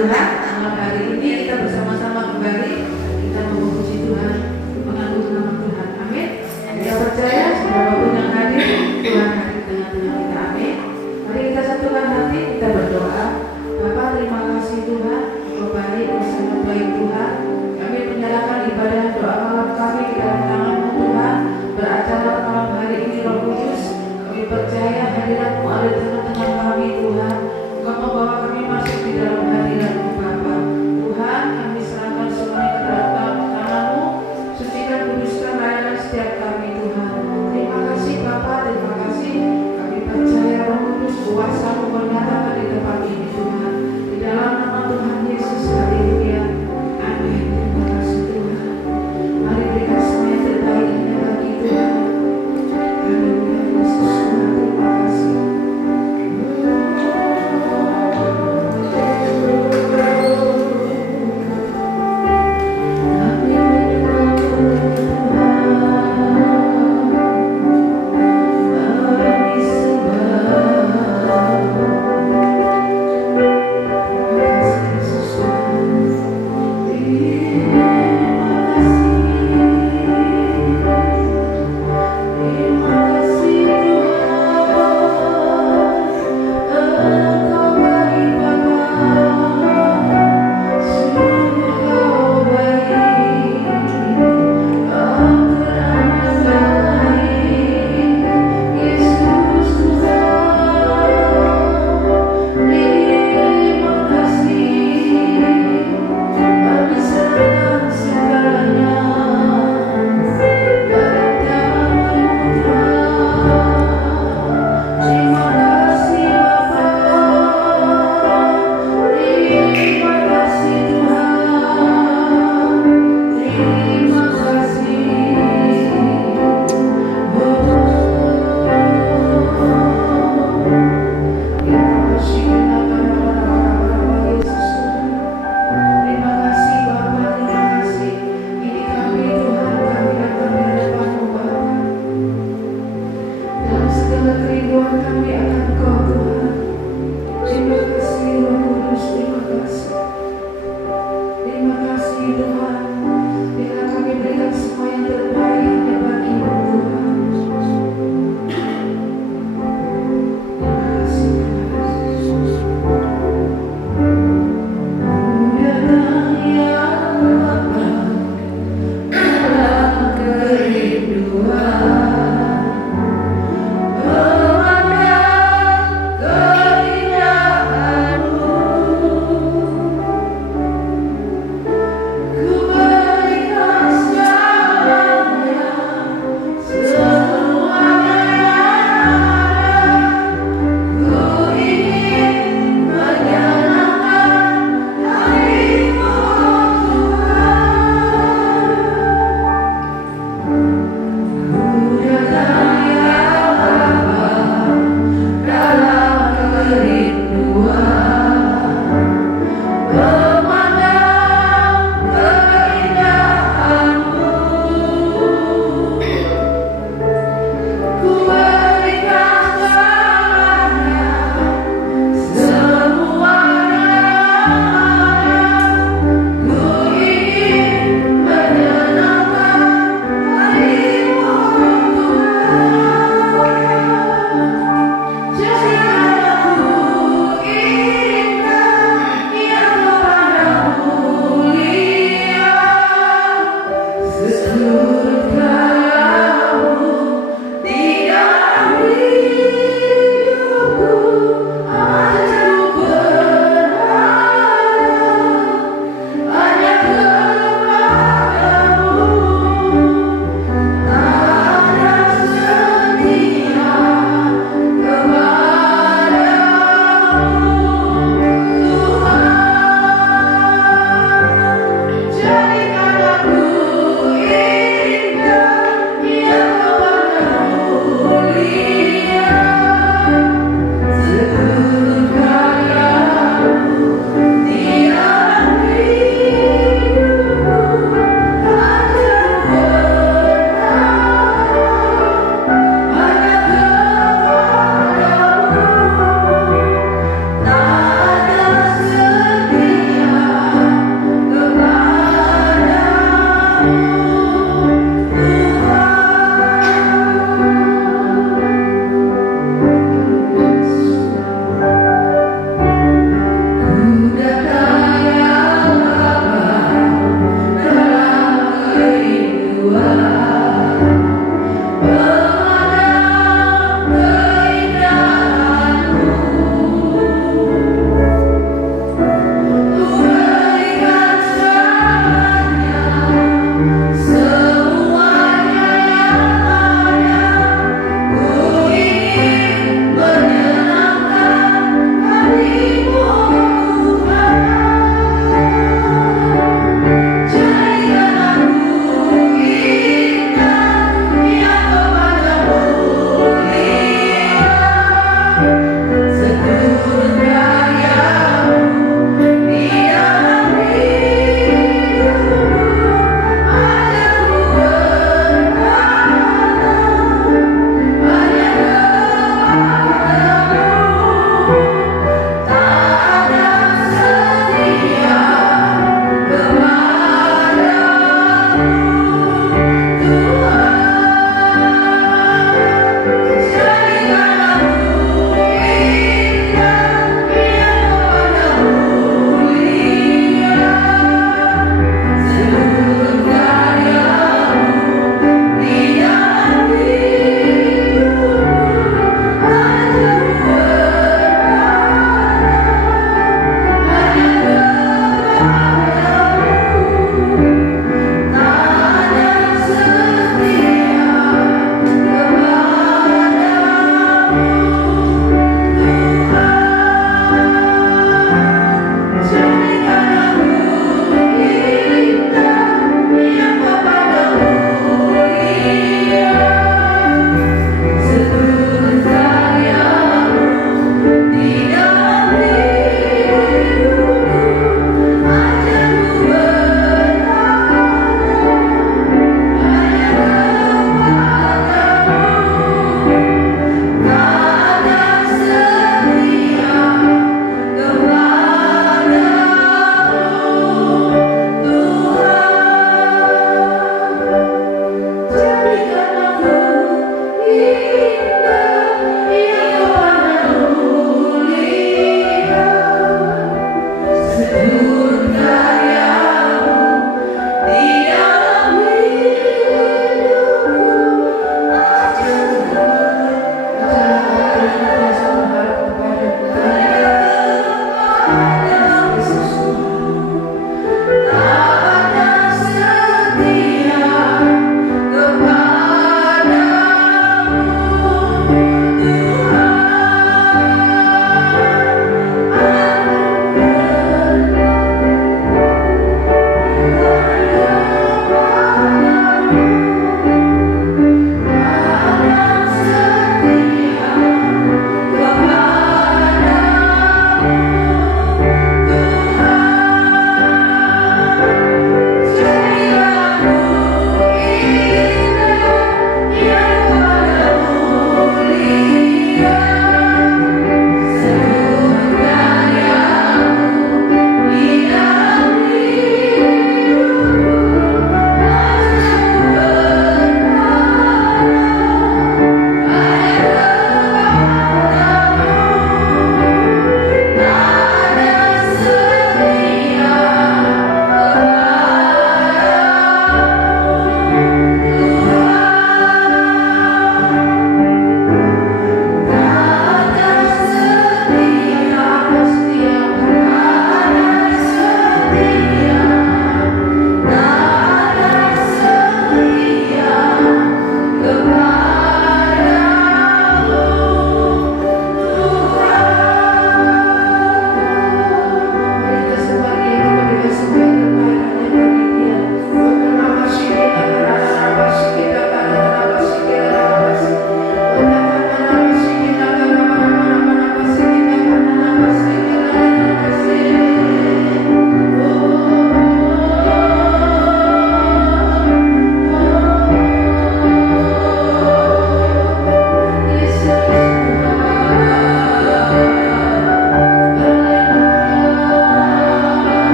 Tuhan, malam hari ini kita bersama-sama kembali kita memuji Tuhan, mengangkat nama Tuhan. Amin. Kita percaya siapapun yang hadir, Tuhan hadir di tengah-tengah kita. Amin. Mari kita satukan hati, kita berdoa. Bapa, terima kasih Tuhan, Engkau baik, sangat baik Tuhan. Kami menyerahkan ibadah doa malam kami di dalam tangan-Mu Tuhan. Beracara malam hari ini Roh Kudus, kami percaya hadirat-Mu ada di tengah-tengah kami Tuhan. Engkau membawa kami masuk di dalam hadirat-Mu Bapa. Tuhan, kami serahkan semuanya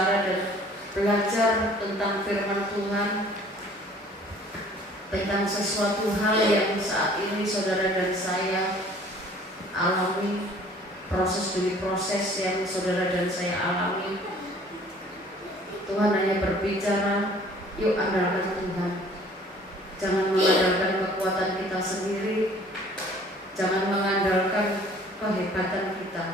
berbicara dan belajar tentang firman Tuhan, tentang sesuatu hal yang saat ini saudara dan saya alami, proses demi proses yang saudara dan saya alami. Tuhan hanya berbicara, yuk andalkan Tuhan. Jangan mengandalkan kekuatan kita sendiri, jangan mengandalkan kehebatan kita.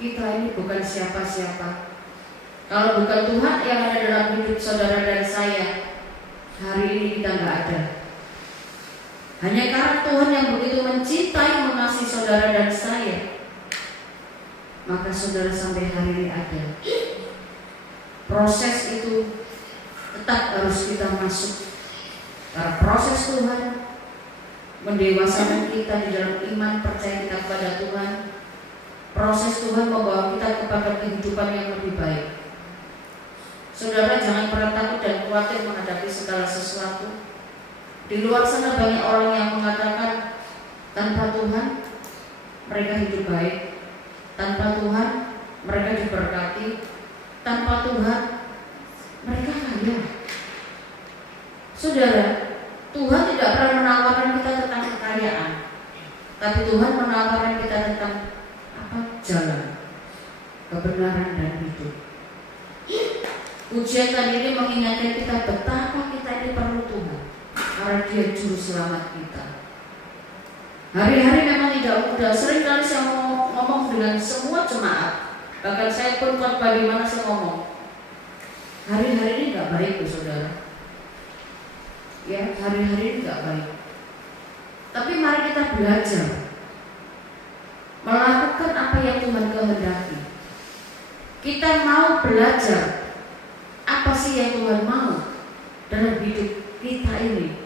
Kita ini bukan siapa-siapa. Kalau bukan Tuhan yang ada dalam hidup saudara dan saya, hari ini kita nggak ada. Hanya karena Tuhan yang begitu mencintai, mengasihi saudara dan saya, maka saudara sampai hari ini ada. Proses itu tetap harus kita masuk. Karena proses Tuhan mendewasakan kita di dalam iman percaya kita kepada Tuhan. Proses Tuhan membawa kita kepada kehidupan yang lebih baik. Saudara jangan pernah takut dan khawatir menghadapi segala sesuatu. Di luar sana banyak orang yang mengatakan tanpa Tuhan mereka hidup baik, tanpa Tuhan mereka diberkati, tanpa Tuhan mereka kaya. Saudara, Tuhan tidak pernah menawarkan kita tentang kekayaan, tapi Tuhan menawarkan kita tentang jalan, kebenaran dan hidup. Ujian tadi ini mengingatkan kita betapa kita ini perlu Tuhan, karena Dia juru selamat kita. Hari-hari memang tidak mudah. Seringkali saya ngomong dengan semua jemaat, bahkan saya pun khotbah di mana saya ngomong, hari-hari ini nggak baik, saudara. Ya, hari-hari ini nggak baik. Tapi mari kita belajar melakukan apa yang Tuhan kehendaki. Kita mau belajar apa sih yang Tuhan mau dalam hidup kita ini.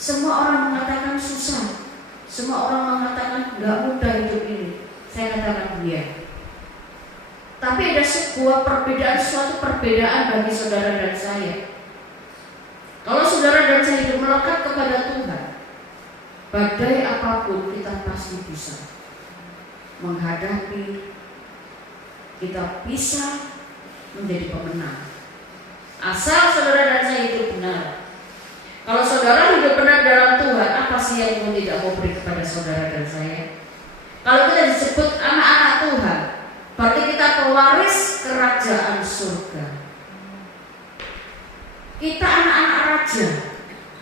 Semua orang mengatakan susah, semua orang mengatakan nggak mudah hidup ini. Saya katakan iya. Tapi ada sebuah perbedaan, suatu perbedaan bagi saudara dan saya. Kalau saudara dan saya hidup melekat kepada Tuhan, badai apapun kita pasti bisa menghadapi. Kita bisa menjadi pemenang asal saudara dan saya hidup benar. Kalau saudara hidup benar dalam Tuhan, apa sih yang Tuhan tidak mau beri kepada saudara dan saya? Kalau kita disebut anak-anak Tuhan, berarti kita pewaris kerajaan surga. Kita anak-anak raja.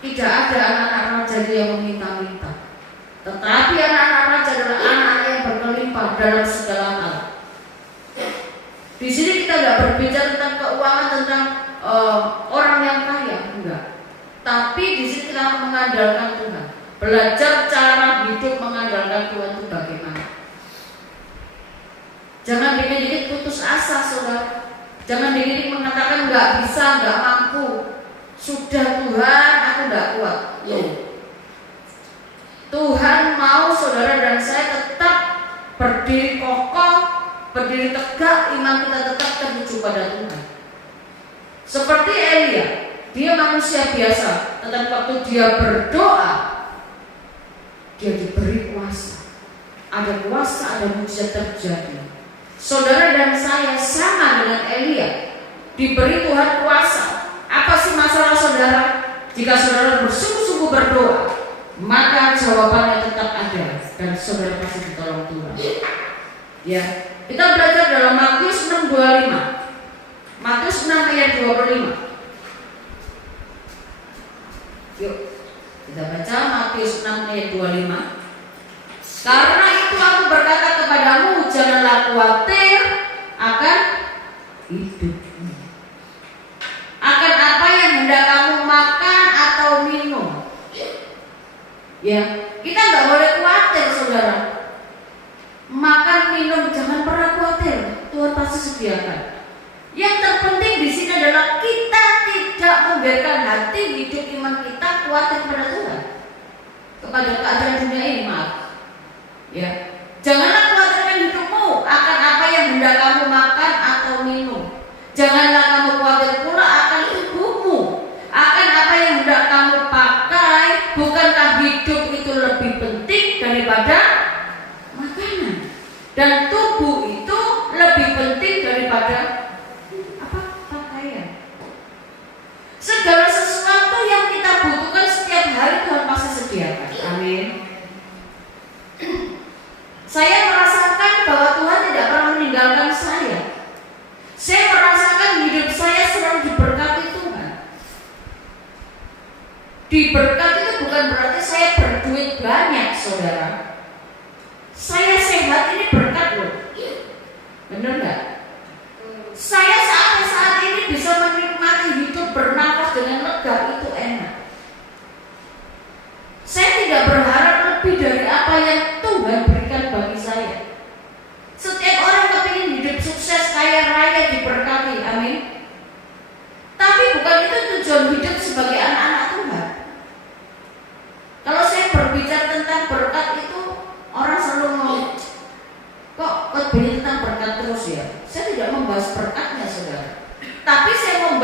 Tidak ada anak-anak raja yang meminta-minta, tetapi anak-anak raja adalah anak-anak yang berkelimpah dalam segala hal. Di sini kita tidak berbicara tentang keuangan, tentang orang yang kaya, enggak. Tapi di sini kita mengandalkan Tuhan. Belajar cara hidup mengandalkan Tuhan itu bagaimana. Jangan dikit-dikit putus asa, saudara. Jangan dikit-dikit mengatakan enggak bisa, enggak mampu. Sudah Tuhan, aku enggak kuat. Loh. Tuhan mau saudara dan saya tetap berdiri kokoh, berdiri tegak, iman kita tetap tertuju pada Tuhan. Seperti Elia, dia manusia biasa, tetapi waktu dia berdoa, dia diberi kuasa. Ada kuasa, ada mujizat terjadi. Saudara dan saya sama dengan Elia, diberi Tuhan kuasa. Apa sih masalah saudara? Jika saudara bersungguh-sungguh berdoa, maka jawabannya tetap ada dan saudara pasti ditolong Tuhan. Ya, kita belajar dalam Matius 6:25. Matius 6 ayat 25. Yuk, kita baca Matius 6 ayat 25. Karena itu aku berkata kepadamu, janganlah khawatir akan hidupmu, akan apa yang hendak kamu makan atau minum. Ya, kita nggak boleh khawatir, saudara. Makan minum jangan pernah khawatir, Tuhan pasti sediakan. Yang terpenting di sini adalah kita tidak membiarkan hati hidup iman kita khawatir kepada Tuhan, kepada keadaan dunia ini, maaf. Ya, janganlah khawatirkan hidupmu akan apa yang hendak kamu makan atau minum. Janganlah kamu khawatir pula akan tubuhmu, akan apa yang hendak kamu pakai. Bukankah hidup itu lebih penting daripada makanan, dan tubuh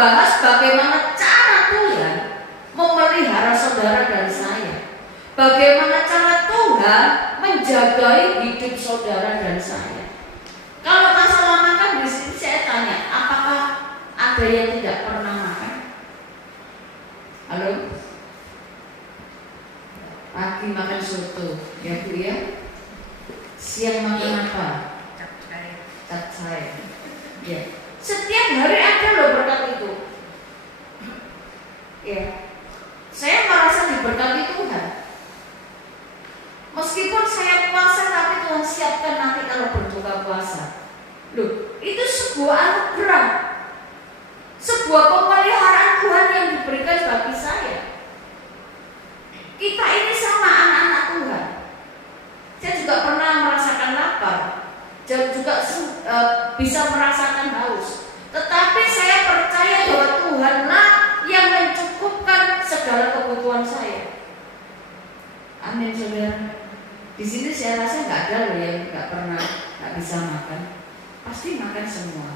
membahas bagaimana cara Tuhan memelihara saudara dan saya. Bagaimana cara Tuhan menjaga hidup saudara dan saya. Kalau masalah makan di sini saya tanya, apakah ada yang tidak pernah makan? Halo? Pagi makan soto, ya Bu ya. Siang makan apa? Capcay. Ya. Setiap hari ada loh berkat itu. Ya. Saya merasa diberkati Tuhan. Meskipun saya puasa, tapi Tuhan siapkan nanti kalau berbuka puasa. Loh, itu sebuah anugerah, sebuah pemeliharaan Tuhan yang diberikan bagi saya. Kita ini sama anak-anak Tuhan. Saya juga pernah merasakan lapar, dan juga bisa merasakan haus. Tetapi saya percaya bahwa Tuhanlah yang mencukupkan segala kebutuhan saya. Amin, saudara. Di sini saya rasa nggak ada loh yang nggak bisa makan. Pasti makan semua.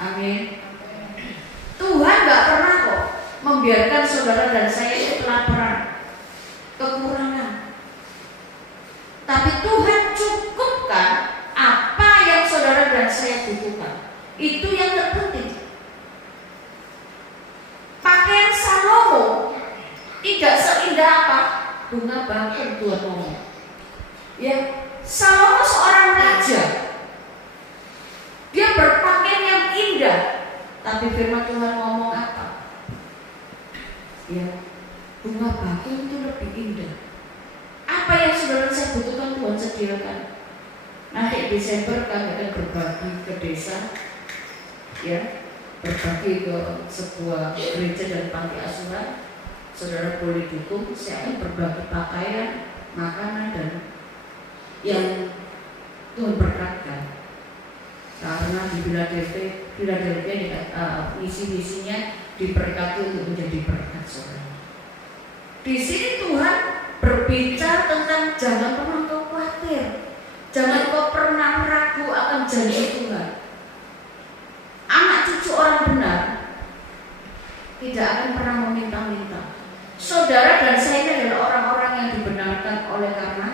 Amin. Tuhan nggak pernah kok membiarkan saudara dan saya itu kelaparan, kekurangan. Tapi Tuhan cukupkan apa yang saudara dan saya butuhkan. Itu yang terpenting. Pakaian Salomo tidak seindah apa bunga bakung, Tuhan ngomong. Ya, Salomo seorang raja. Dia berpakaian yang indah, tapi firman Tuhan ngomong apa? Ya, bunga bakung itu lebih indah. Apa yang saudara saya butuhkan Tuhan sediakan. Nanti Desember kami akan berbagi ke desa, ya, berbagi ke sebuah gereja dan panti asuhan. Saudara boleh dukung. Saya akan berbagi pakaian, makanan dan yang Tuhan berkatkan. Karena di Philadelphia misi-misinya diberkati untuk menjadi berkat saudara. Di sini Tuhan berbicara tentang jangan pernah kau khawatir, jangan kau pernah ragu akan janji Tuhan. Anak cucu orang benar tidak akan pernah meminta-minta. Saudara dan saya ini adalah orang-orang yang dibenarkan oleh karena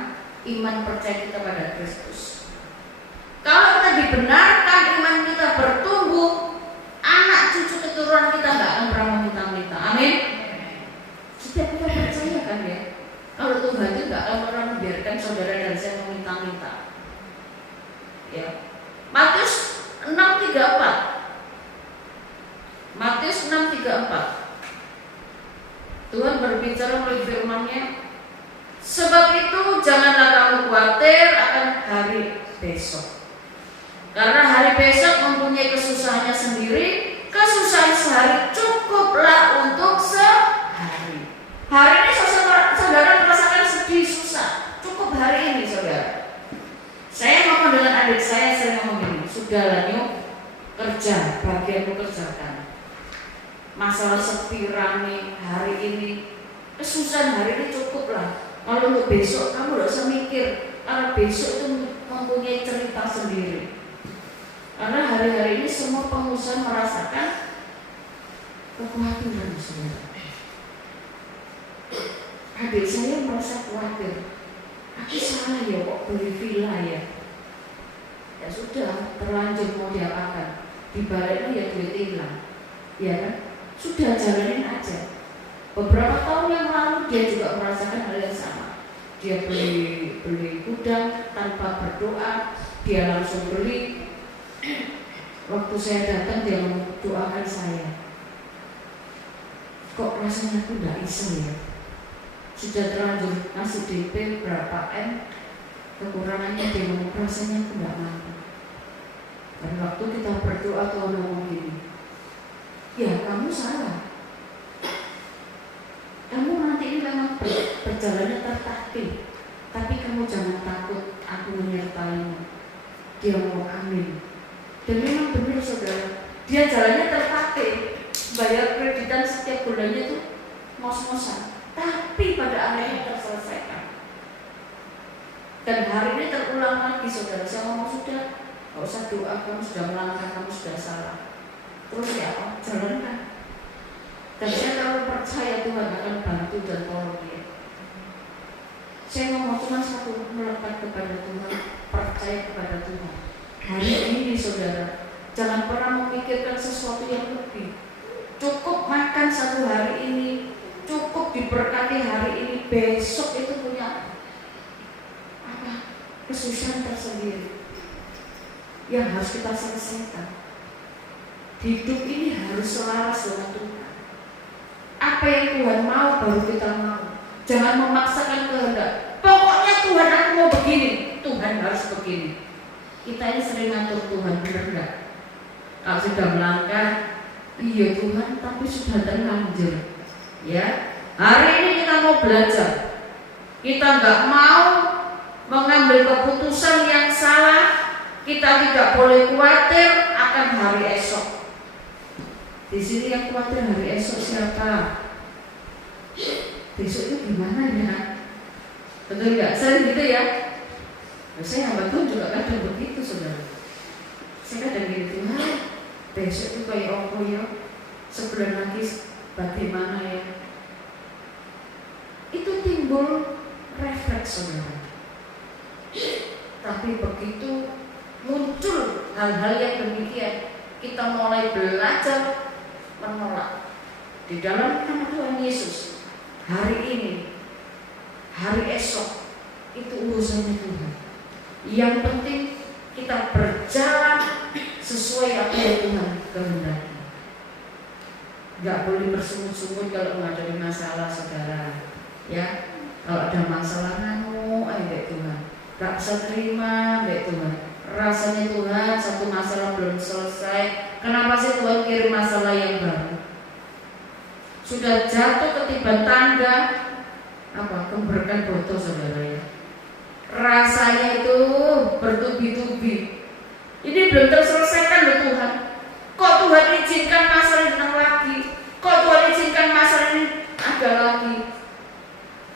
iman percaya kita pada Kristus. Kalau kita dibenarkan, iman kita bertumbuh, anak cucu keturunan kita nggak akan pernah meminta-minta. Amin. Setiap kita percaya kan ya, kalau Tuhan itu nggak akan pernah membiarkan saudara dan saya meminta-minta. Ya. Matius 6:34. Matius 6:34. Tuhan berbicara melalui firman-Nya. Sebab itu janganlah kamu khawatir akan hari besok. Karena hari besok mempunyai kesusahannya sendiri. Kesusahan sehari cukuplah untuk sehari. Hari ini saudara merasakan sedih, susah. Cukup hari ini saudara. Saya ngomong dengan adik saya ngomong gini, sudahlah yuk kerja, bagianmu kerjakan. Masalah sepi rame hari ini, kesusahan hari ini cukuplah. Kalau untuk besok kamu tidak usah mikir, karena besok itu mempunyai cerita sendiri. Karena hari-hari ini semua pengusaha merasakan kekhawatiran saudara. Adik saya merasa khawatir. Aku salah ya kok beli villa ya. Ya sudah, terlanjur mau diapakan. Dibaliknya ya duit hilang. Ya kan? Sudah jalanin aja. Beberapa tahun yang lalu dia juga merasakan hal yang sama. Dia beli gudang tanpa berdoa, dia langsung beli. Waktu saya datang dia mendoakan saya. Kok rasanya aku tidak bisa ya? Sudah terlanjur ngasih DP berapa M, kekurangannya dia ngomong rasanya aku tidak mampu. Dan waktu kita berdoa Tuhan ngomong gini, ya kamu salah. Kamu nanti ini memang berjalannya tertatih, tapi kamu jangan takut, aku menyertaimu. Dia ngomong amin. Dan memang benar saudara, dia jalannya tertatih, bayar kreditan setiap bulannya itu ngos-ngosan, tapi pada akhirnya terselesaikan. Dan hari ini terulang lagi saudara, saya ngomong sudah, gak usah doa, kamu sudah melangkah, kamu sudah salah. Terus ya apa? Jalankan. Dan saya terlalu percaya Tuhan akan bantu dan tolong dia. Saya ngomong cuma satu, melekat kepada Tuhan, percaya kepada Tuhan. Hari ini saudara, jangan pernah memikirkan sesuatu yang lebih. Cukup makan satu hari ini, cukup diberkati hari ini, besok itu punya apa? Kesusahan tersendiri yang harus kita selesaikan. Hidup ini harus selaras dengan Tuhan. Apa yang Tuhan mau baru kita mau. Jangan memaksakan kehendak. Pokoknya Tuhan aku mau begini, Tuhan harus begini. Kita ini sering ngatur Tuhan, benar enggak? Kalau sudah melangkah, iya Tuhan, tapi sudah terlanjur. Ya, hari ini kita mau belajar. Kita nggak mau mengambil keputusan yang salah. Kita tidak boleh khawatir akan hari esok. Di sini yang khawatir hari esok siapa? Besok itu gimana ya? Betul nggak? Sering gitu ya? Saya hamba Tuhan juga kadang begitu saudara. Saya kadang gini, Tuhan, besok itu kayak apa ya? Sebulan lagi bagaimana ya? Itu timbul refleks saudara. Tapi begitu muncul hal-hal yang demikian, kita mulai belajar menolak. Di dalam nama Tuhan Yesus, hari ini, hari esok, itu urusannya Tuhan. Yang penting kita berjalan sesuai apa yang Tuhan kehendaki. Gak boleh bersungut-sungut kalau menghadapi masalah saudara. Ya, kalau ada masalah ngamuk, baik Tuhan. Gak bisa terima, baik Tuhan. Rasanya Tuhan satu masalah belum selesai. Kenapa sih Tuhan kirim masalah yang baru? Sudah jatuh ketiban tangga, apa kemberkan botol saudara ya. Rasanya itu bertubi-tubi. Ini belum terselesaikan loh Tuhan. Kok Tuhan izinkan masalah ini datang lagi? Kok Tuhan izinkan masalah ini ada lagi?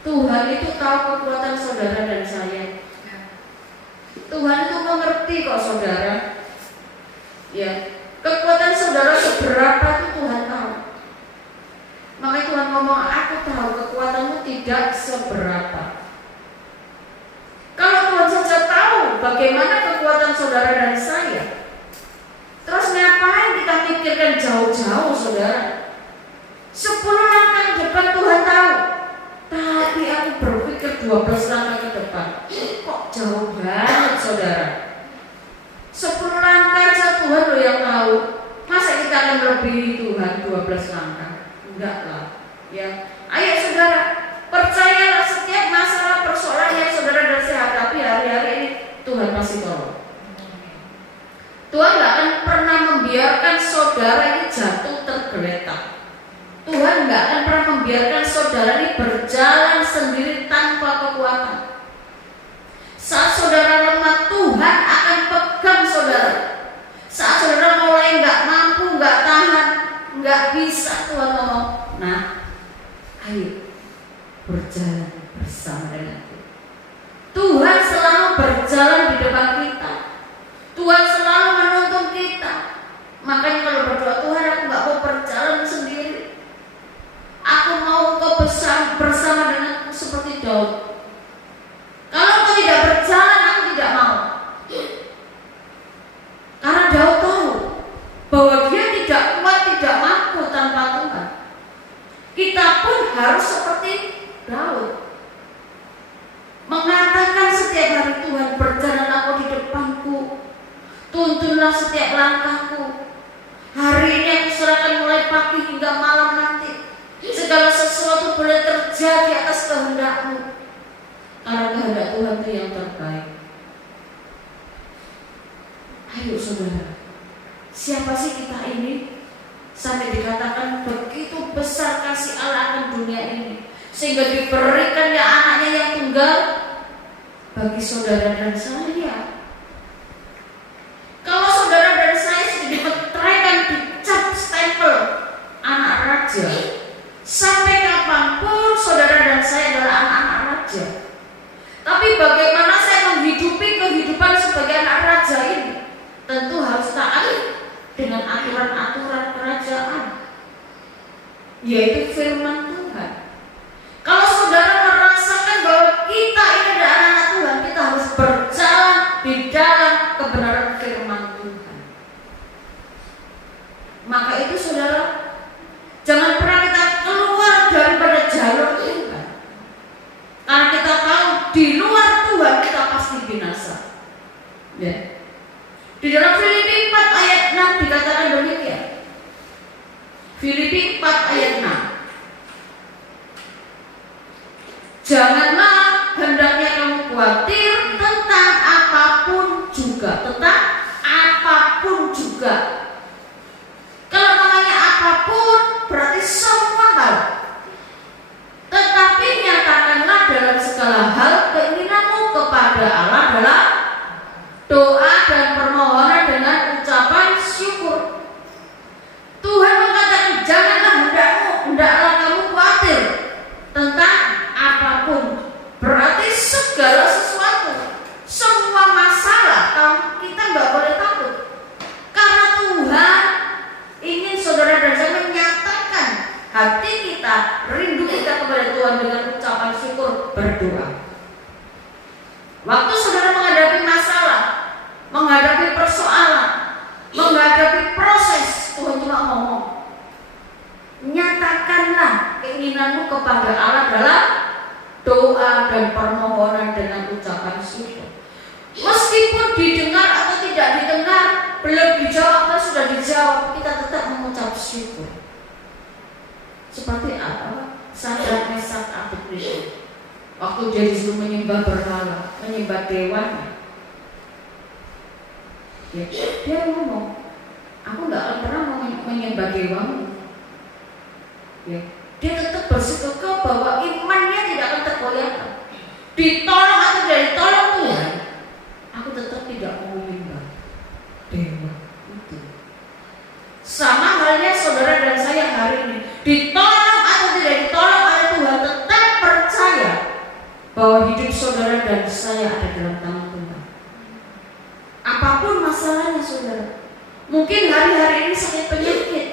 Tuhan itu tahu kekuatan saudara dan saya. Tuhan itu mengerti kok saudara. Ya, kekuatan saudara seberapa itu Tuhan tahu. Makanya Tuhan ngomong, aku tahu kekuatanmu tidak seberapa. Kalau Tuhan saja tahu bagaimana kekuatan saudara dan saya, terus ngapain kita mikirkan jauh-jauh saudara? 10 langkah ke depan Tuhan tahu. Tapi aku berpikir 12 langkah ke depan. Kok jauh banget saudara? 10 langkah aja Tuhan loh yang tahu. Masa kita akan melebihi Tuhan 12 langkah? Enggak lah. Ya, ayo saudara, percayalah setiap masalah persoalan yang saudara dan saya hadapi hari-hari ini Tuhan pasti tolong. Tuhan gak akan pernah membiarkan saudara ini jatuh tergeletak. Tuhan gak akan pernah membiarkan saudara ini berjalan sendiri tanpa kekuatan. Saat saudara lemah, Tuhan akan pegang saudara. Saat saudara mulai gak mampu, gak tahan, gak bisa, Tuhan ngomong, nah, ayo berjalan bersama denganku. Tuhan selalu berjalan di depan kita. Tuhan selalu menuntun kita. Makanya kalau berdoa, Tuhan aku gak mau berjalan sendiri. Aku mau Engkau bersama denganku seperti Daud. Kalau Engkau tidak berjalan, aku tidak mau. Karena Daud tahu bahwa dia tidak kuat, tidak mampu tanpa Tuhan. Kita pun harus seperti Daud, mengatakan setiap hari, Tuhan berjalan aku di depanku, tuntunlah setiap langkahku. Hari ini aku serahkan mulai pagi hingga malam nanti. Segala sesuatu boleh terjadi atas kehendak-Mu, karena kehendak Tuhan itu yang terbaik. Ayo saudara, siapa sih kita ini sampai dikatakan begitu besar kasih Allah akan dunia ini, sehingga diberikannya anaknya yang tunggal bagi saudara dan saya. Kalau saudara dan saya sudah dimeteraikan, dicap stempel anak raja, sampai kapanpun saudara dan saya adalah anak-anak raja. Tapi bagaimana saya menghidupi kehidupan sebagai anak raja ini? Tentu harus taat dengan aturan-aturan kerajaan. yaitu firman Tuhan. Kalau saudara merasakan bahwa kita ini adalah anak Tuhan, kita harus berjalan di dalam kebenaran firman Tuhan. Maka itu saudara, jangan pernah kita keluar daripada jalur Tuhan. Karena kita tahu di luar Tuhan kita pasti binasa. Ya. Di dalam Filipi 4 ayat 6 dikatakan demikian. Filipi 4 ayat 6. Janganlah hendaknya kamu khawatir tentang apapun juga. Tentang apapun juga. Kalau namanya apapun berarti semua hal. Tetapi nyatakanlah dalam segala hal keinginanmu kepada Allah dalam doa dan permohonan dengan ucapan syukur. Tuhan mengatakan janganlah hendaklah kamu khawatir tentang apapun. Berarti segala sesuatu, semua masalah kita nggak boleh takut. Karena Tuhan ingin saudara dan saya menyatakan hati kita, rindu kita kepada Tuhan dengan ucapan syukur, berdoa. Waktu saudara menghadapi masalah, menghadapi persoalan, menghadapi proses, Tuhan cuma ngomong, nyatakanlah keinginanmu kepada Allah dalam doa dan permohonan dengan ucapan syukur. Meskipun didengar atau tidak didengar, belum dijawab atau sudah dijawab, kita tetap mengucap syukur. Seperti apa? Sadar Mesak Abednego. Waktu dia disuruh menyembah berhala, menyembah dewa, ya, dia ngomong, aku nggak akan pernah menyembah dewamu. Ya, dia tetap bersikukuh bahwa imannya tidak akan tergoyahkan. Ditolong atau tidak ditolong Tuhan, aku tetap tidak mau menyembah dewa itu. Sama halnya saudara dan saya hari ini, ditolong atau tidak ditolong oleh Tuhan, tetap percaya bahwa hidup saudara dan saya ada dalam tangan Tuhan. Apapun masalahnya saudara, mungkin hari-hari ini sakit penyakit,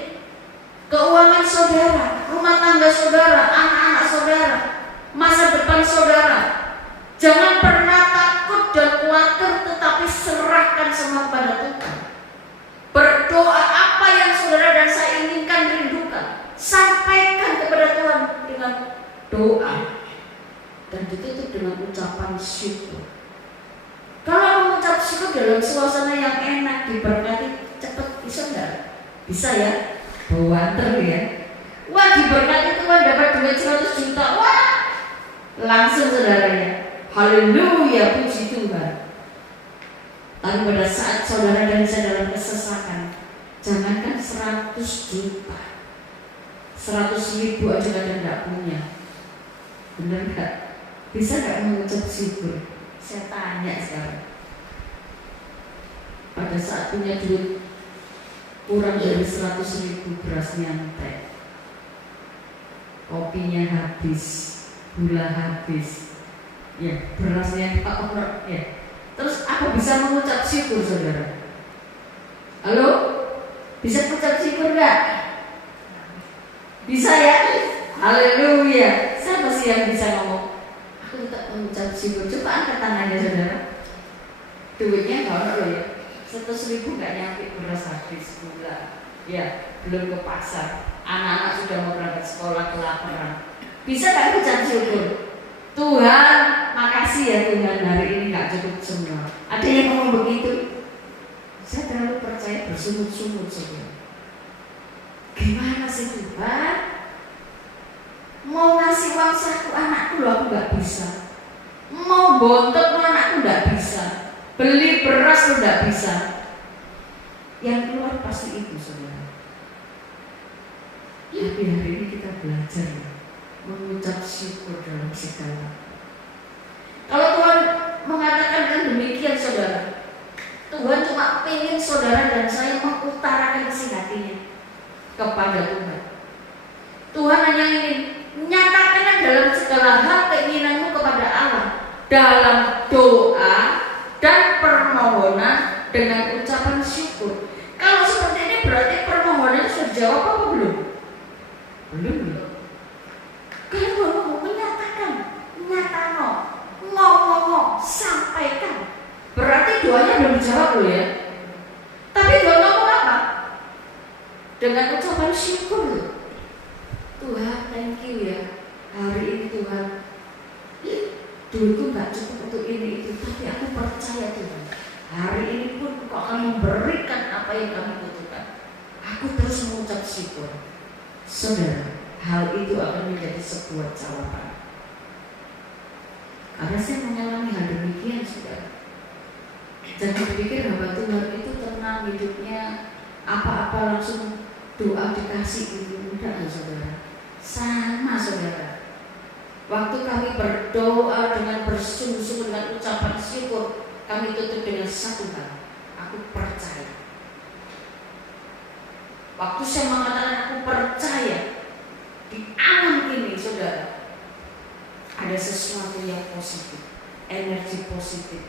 keuangan saudara, rumah tangga saudara, anak-anak saudara, masa depan saudara. Jangan pernah takut dan khawatir, tetapi serahkan semua kepada Tuhan. Berdoa apa yang saudara dan saya inginkan, rindukan, sampaikan kepada Tuhan dengan doa dan ditutup dengan ucapan syukur. Kalau mengucap syukur dalam suasana yang enak, diberkati, cepat bisa enggak? Bisa ya? Bawater ya. Wah, diberkati Tuhan dapat duit 100 juta. Wah, langsung saudaranya. Haleluya, puji Tuhan. Tapi pada saat saudara dan saya dalam kesesakan, jangankan 100 juta, 100.000 aja kadang enggak punya. Benar enggak? Bisa enggak mengucap syukur? Saya tanya sekarang. Pada saat punya duit kurang dari 100.000, berasnya entek, kopinya habis, gula habis, ya berasnya tak ya. Terus apa bisa mengucap syukur saudara? Halo? Bisa mengucap syukur enggak? Bisa ya? Haleluya. Siapa sih yang bisa ngomong? Aku tetap mengucap syukur. Coba angkat tangannya saudara. Duitnya enggak ada loh ya. 100.000 enggak nyampe, beras habis, gula, ya belum ke pasar, anak-anak sudah mau berangkat sekolah kelaparan. Bisa enggak mengucap syukur? Tuhan, makasih ya Tuhan, hari ini enggak cukup semua. Ada yang ngomong begitu? Saya terlalu percaya bersungut-sungut saudara. Gimana sih Tuhan? Mau ngasih uang satu anakku loh aku enggak bisa. Mau bontot anakku enggak bisa. Beli beras lo enggak bisa. Yang keluar pasti itu saudara. Tapi hari ini kita belajar mengucap syukur dalam segala. Kalau Tuhan mengatakan kan demikian saudara, Tuhan cuma pengen saudara dan saya mengutarakan isi hatinya kepada Tuhan. Tuhan hanya ingin nyatakan dalam segala hal keinginanmu kepada Allah dalam doa dan permohonan dengan ucapan syukur. Kalau seperti ini berarti permohonan sudah jawab apa belum? Belum ya. Kalau mau menyatakan, nyatano, ngomong, sampaikan. Berarti doanya belum dijawab loh ya. Tapi doa ngomong apa? Dengan ucapan syukur. Tuhan, thank you ya. Hari ini Tuhan, duitku gak cukup untuk ini itu, tapi aku percaya Tuhan, hari ini pun Kau akan memberikan apa yang kami butuhkan. Aku terus mengucap syukur. Saudara, hal itu akan menjadi sebuah jawaban. Karena saya mengalami hal demikian, saudara. Jangan berpikir hamba Tuhan itu tenang hidupnya, apa-apa langsung doa dikasih gitu. Enggak ya saudara. Sama saudara. Waktu kami berdoa dengan bersungguh-sungguh dengan ucapan syukur, kami tutup dengan satu hal. Aku percaya. Waktu saya mengatakan aku percaya, di alam ini saudara, ada sesuatu yang positif, energi positif.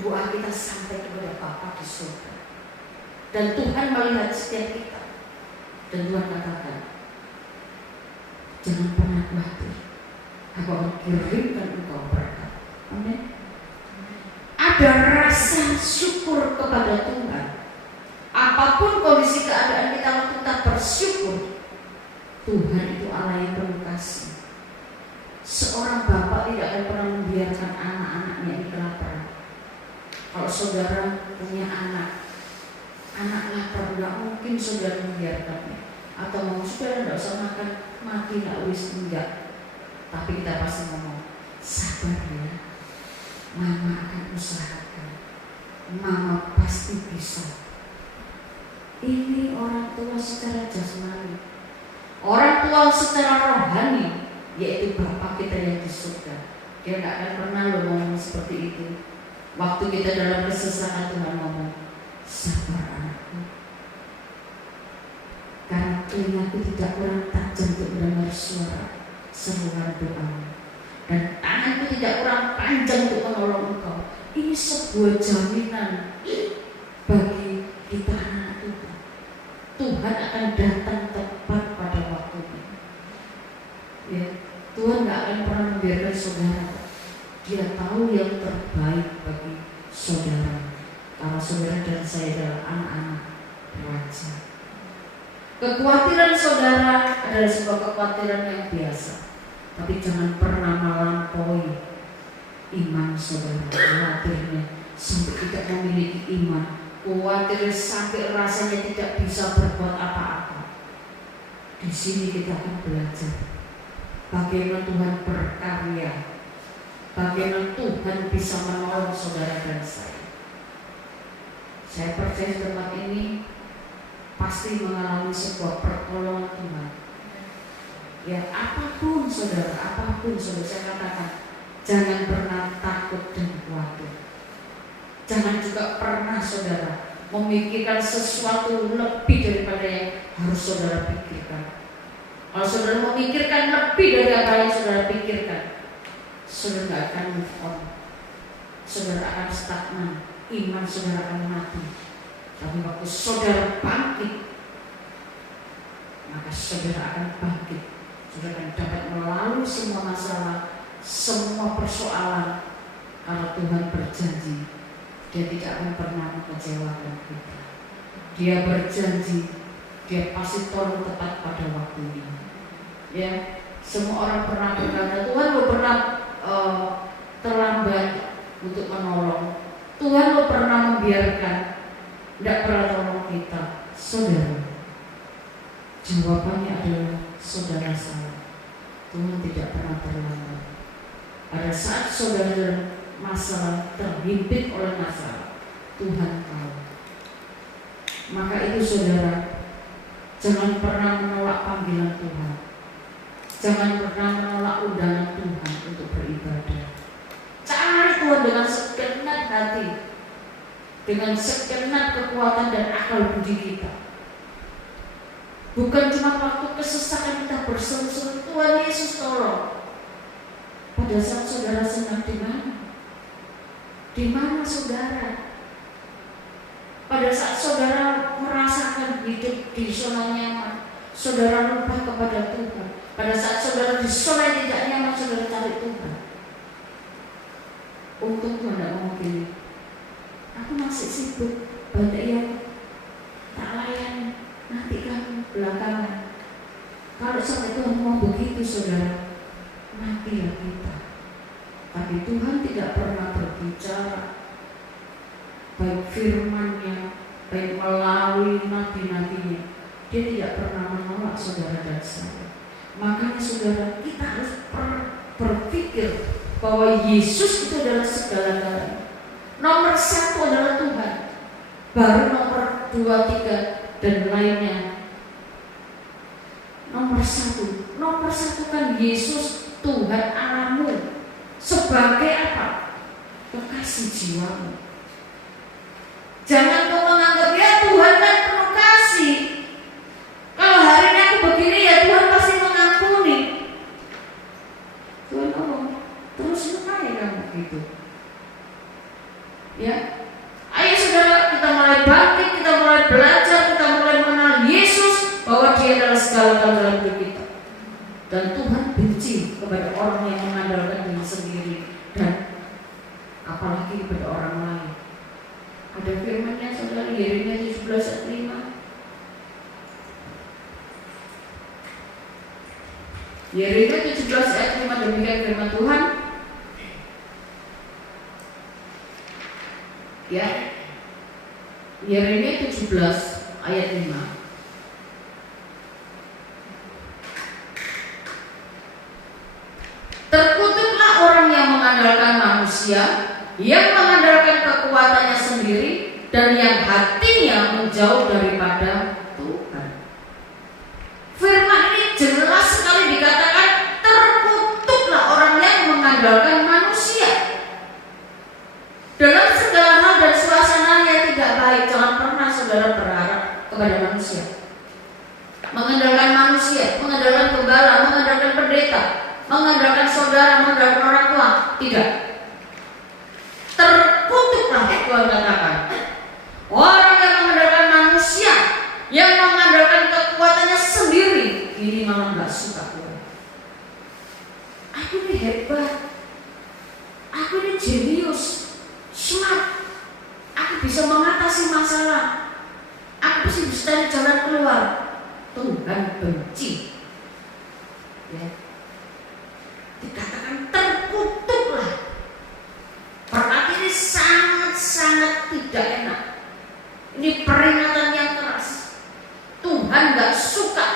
Doa kita sampai kepada Bapa di surga. Dan Tuhan melihat setiap kita. Dan Tuhan katakan, jangan pernah khawatir, aku akan kirimkan engkau berkat. Amin. Ada rasa syukur kepada Tuhan. Apapun kondisi keadaan kita, waktu kita bersyukur, Tuhan itu Allah yang penuh kasih. Seorang bapak tidak akan pernah membiarkan anak-anaknya ini kelaparan. Kalau saudara punya anak lapar, tidak mungkin saudara membiarkannya. Atau mau saudara tidak usah makan, mati tidak wis, enggak. Tapi kita pasti ngomong, sabar ya, mama akan usahakan, mama pasti bisa. Ini orang tua secara jasmani. Orang tua secara rohani, yaitu Bapa kita yang di surga. Dia tidak akan pernah loh ngomong seperti itu. Waktu kita dalam kesesakan, Tuhan ngomong, sabar anakku, karena telingaku tidak kurang tajam untuk mendengar suara seruan doamu, dan tanganku tidak kurang panjang untuk menolong engkau. Ini sebuah jaminan bagi kita anak Tuhan. Tuhan akan datang tepat pada waktunya. Ya, Tuhan gak akan pernah membiarkan saudara. Dia tahu yang terbaik bagi saudara. Kalau saudara dan saya adalah anak-anak raja. Kekhawatiran saudara adalah sebuah kekhawatiran yang biasa, tapi jangan pernah melampaui iman saudara. Khawatirnya sampai tidak memiliki iman, khawatir sampai rasanya tidak bisa berbuat apa-apa. Di sini kita akan belajar bagaimana Tuhan berkarya, bagaimana Tuhan bisa menolong saudara dan saya. Saya percaya tempat ini pasti mengalami sebuah pertolongan Tuhan. Ya, apapun saudara, saya katakan, jangan pernah takut dan khawatir. Jangan juga pernah saudara memikirkan sesuatu lebih daripada yang harus saudara pikirkan. Kalau saudara memikirkan lebih dari apa yang saudara pikirkan, saudara tidak akan move on. Saudara akan stagnan, iman saudara akan mati. Tapi waktu saudara bangkit, maka saudara akan bangkit. Saudara akan dapat melalui semua masalah, semua persoalan. Kalau Tuhan berjanji, Dia tidak akan pernah mengecewakan kita. Dia berjanji, Dia pasti tolong tepat pada waktunya. Ya, semua orang pernah berkata, Tuhan lo pernah terlambat untuk menolong. Tuhan lo pernah membiarkan, tidak pernah tolong kita. Saudara, jawabannya adalah saudara salah. Tuhan tidak pernah terlambat. Pada saat saudara dalam masalah, terhimpit oleh masalah, Tuhan tahu. Maka itu saudara, jangan pernah menolak panggilan Tuhan. Jangan pernah menolak undangan Tuhan untuk beribadah. Cari Tuhan dengan segenap hati, dengan segenap kekuatan dan akal budi kita. Bukan cuma waktu kesesakan kita berseru-seru, Tuhan Yesus tolong. Pada saat saudara senang di mana? Di mana saudara? Pada saat saudara merasakan hidup di zona nyaman, saudara lupa kepada Tuhan. Pada saat saudara disolai tidak nyaman, saudara cari Tuhan. Untung Tuhan tidak ngomong gini, aku masih sibuk, banyak yang tak layani, nanti kamu belakangan. Kalau sampai Tuhan mau begitu saudara, matilah kita. Tapi Tuhan tidak pernah berbicara, baik firman-Nya, baik melalui nabi-nabinya. Dia tidak pernah menolak saudara dan saya. Makanya saudara, kita harus berpikir bahwa Yesus itu adalah segala-galanya. Nomor satu adalah Tuhan, baru nomor 2, 3 dan lainnya. Nomor satu kan Yesus Tuhan Allahmu. Sebagai apa? Kekasih jiwamu. Jangan kau menganggap ya Tuhan kan penuh kasih. Kalau hari ini aku begini ya Tuhan pasti mengampuni. Tuhan ngomong, terus aja kamu gitu. Ya, ayo saudara, kita mulai bangkit, kita mulai belajar, kita mulai mengenal Yesus bahwa Dia adalah segala-galanya dalam hidup kita. Dan Tuhan benci kepada orang yang mengandalkan diri sendiri dan apalagi kepada orang lain. Ada firman-Nya saudara, Yeremia 17 ayat 5. Yeremia 17 ayat 5, demikian firman Tuhan. Ya, Yeremia 17 ayat 5. Terkutuklah orang yang mengandalkan manusia, yang mengandalkan kekuatannya sendiri, dan yang hatinya menjauh daripada Tuhan. Firman ini jelas sekali dikatakan, terkutuklah orang yang mengandalkan manusia. Dalam segala hal dan suasana yang tidak baik, jangan pernah saudara berharap kepada manusia. Mengandalkan manusia, mengandalkan gembala, mengandalkan pendeta, mengandalkan saudara, mengandalkan orang tua, tidak. Terkutuklah Tuhan katakan, orang yang mengandalkan manusia, yang mengandalkan kekuatannya sendiri, ini malah nggak suka Tuhan. Aku ini hebat, aku ini jenius, smart, aku bisa mengatasi masalah, aku bisa cari jalan keluar. Tuhan benci. Ya. Dikatakan terkutuklah. Berarti ini sangat-sangat tidak enak. Ini peringatan yang keras. Tuhan gak suka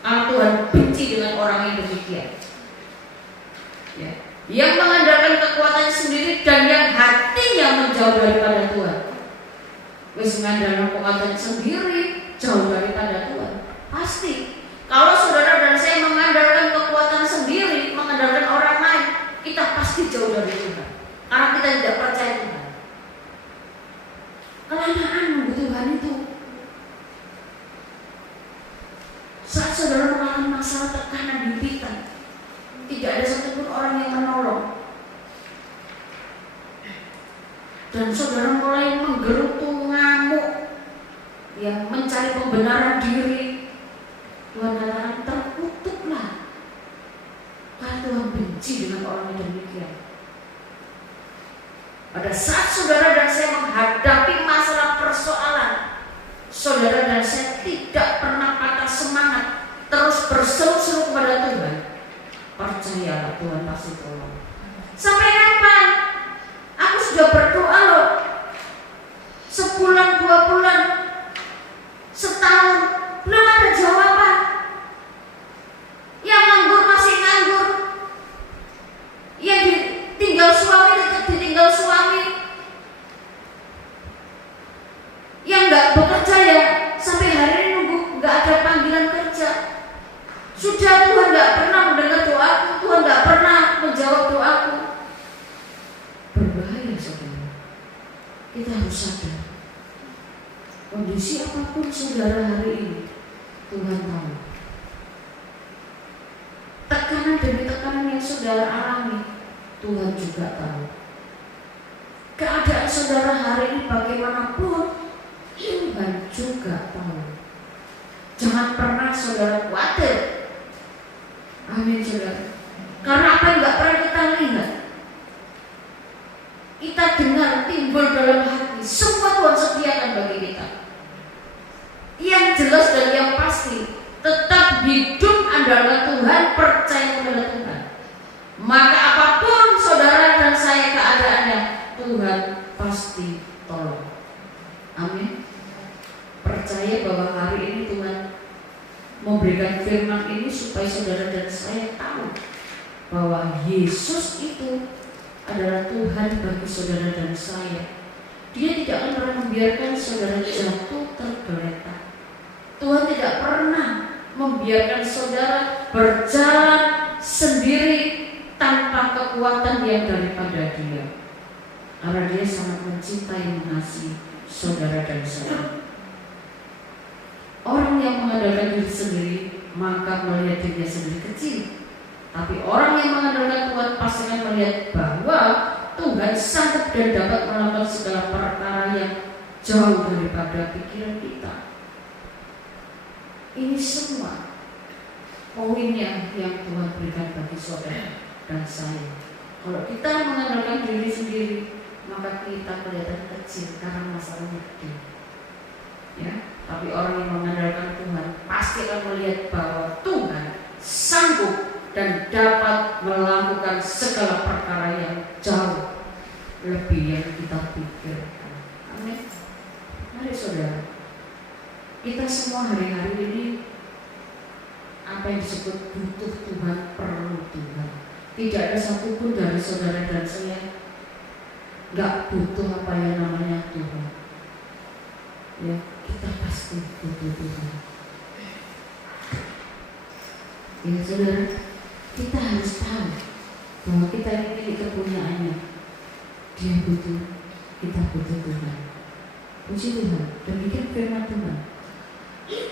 kalau Tuhan benci dengan orang yang demikian. Ya. Yang mengandalkan kekuatannya sendiri dan yang hatinya menjauh daripada Tuhan. Wis mengandalkan kekuatannya sendiri, jauh daripada Tuhan. Pasti. Kalau saudara dan saya mengandalkan kekuatan sendiri, mengandalkan orang lain, kita pasti jauh dari Tuhan. Karena kita tidak percaya Tuhan. Kelamaan nunggu Tuhan itu. Saat saudara mengalami masalah tekanan himpitan, tidak ada satupun orang yang menolong. Dan saudara mulai menggerutu, ngamuk, yang mencari pembenaran diri. Tuhan katakan terkutuklah, karena Tuhan benci dengan orang yang demikian. Pada saat saudara dan saya menghadapi masalah persoalan, saudara dan saya tidak pernah patah semangat, terus berseru-seru kepada Tuhan. Percayalah Tuhan pasti tolong. Sampai kapan? Aku sudah berdoa loh, sebulan, 2 bulan, setahun, belum ada jawaban. Yang nganggur masih nganggur, yang ditinggal suami tetap ditinggal suami, yang nggak bekerja ya sampai hari ini nunggu nggak ada panggilan kerja. Sudah Tuhan nggak pernah mendengar doaku, Tuhan nggak pernah menjawab doaku. Berbahaya saudara. Kita harus sadar. Kondisi apapun saudara hari ini, Tuhan tahu. Tekanan demi tekanan yang saudara alami, Tuhan juga tahu. Keadaan saudara hari ini bagaimanapun, Tuhan juga tahu. Jangan pernah saudara khawatir. Amin saudara. Karena apa yang gak pernah kita lihat, kita dengar timbul dalam hati, semua Tuhan sediakan bagi kita. Yang jelas dan yang pasti, tetap hidup adalah Tuhan, percaya kepada Tuhan. Maka apapun saudara dan saya keadaannya, Tuhan pasti tolong. Amin. Percaya bahwa hari ini Tuhan memberikan firman ini supaya saudara dan saya tahu bahwa Yesus itu adalah Tuhan bagi saudara dan saya. Dia tidak akan pernah membiarkan saudara jatuh tergeletak. Tuhan tidak pernah membiarkan saudara berjalan sendiri tanpa kekuatan yang daripada Dia. Karena Dia sangat mencintai, mengasihi saudara dan saya. Orang yang mengandalkan diri sendiri maka melihat dirinya sendiri kecil. Tapi orang yang mengandalkan Tuhan pasti akan melihat bahwa Tuhan sanggup dan dapat melakukan segala perkara yang jauh daripada pikiran kita. Ini semua poin yang Tuhan berikan bagi saudara dan saya. Kalau kita mengandalkan diri sendiri, maka kita kelihatan kecil karena masalahnya gede. Ya, tapi orang yang mengandalkan Tuhan pasti akan melihat bahwa Tuhan sanggup dan dapat melakukan segala perkara yang jauh lebih yang kita pikirkan. Amin. Mari saudara, kita semua hari-hari ini apa yang disebut butuh Tuhan, perlu Tuhan. Tidak ada satupun dari saudara dan saya gak butuh apa yang namanya Tuhan. Ya, kita pasti butuh Tuhan. Ya saudara, kita harus tahu bahwa kita ini milik kepunyaannya. Dia butuh, kita butuh Tuhan. Puji Tuhan, demikian firman Tuhan.